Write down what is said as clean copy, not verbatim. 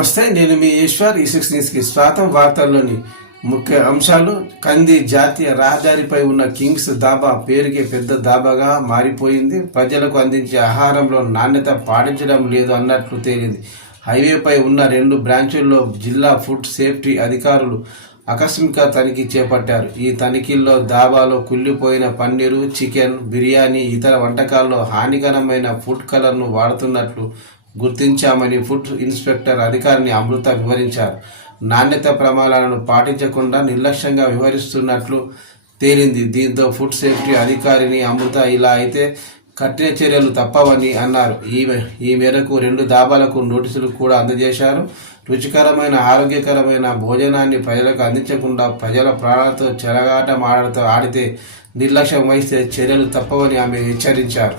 నమస్తే, నేను మీ ఈశ్వర్. ఈ6 న్యూస్కి స్వాగతం. వార్తల్లోని ముఖ్య అంశాలు. కంది జాతీయ రహదారిపై ఉన్న కింగ్స్ దాబా పేరుకే పెద్ద దాబాగా మారిపోయింది. ప్రజలకు అందించే ఆహారంలో నాణ్యత పాటించడం లేదు అన్నట్లు తేలింది. హైవేపై ఉన్న 2 బ్రాంచుల్లో జిల్లా ఫుడ్ సేఫ్టీ అధికారులు ఆకస్మిక తనిఖీ చేపట్టారు. ఈ తనిఖీల్లో దాబాలో కుళ్ళిపోయిన పన్నీరు, చికెన్, బిర్యానీ, ఇతర వంటకాల్లో హానికరమైన ఫుడ్ కలర్ను వాడుతున్నట్లు గుర్తించామని ఫుడ్ ఇన్స్పెక్టర్ అధికారిని అమృత వివరించారు. నాణ్యత ప్రమాణాలను పాటించకుండా నిర్లక్ష్యంగా వ్యవహరిస్తున్నట్లు తేలింది. దీంతో ఫుడ్ సేఫ్టీ అధికారిని అమృత ఇలా అయితే కఠిన చర్యలు తప్పవని అన్నారు. ఈ మేరకు 2 దాబాలకు నోటీసులు కూడా అందజేశారు. రుచికరమైన ఆరోగ్యకరమైన భోజనాన్ని ప్రజలకు అందించకుండా ప్రజల ప్రాణాలతో చెలగాటం ఆడితే నిర్లక్ష్యం వహిస్తే చర్యలు తప్పవని ఆమె హెచ్చరించారు.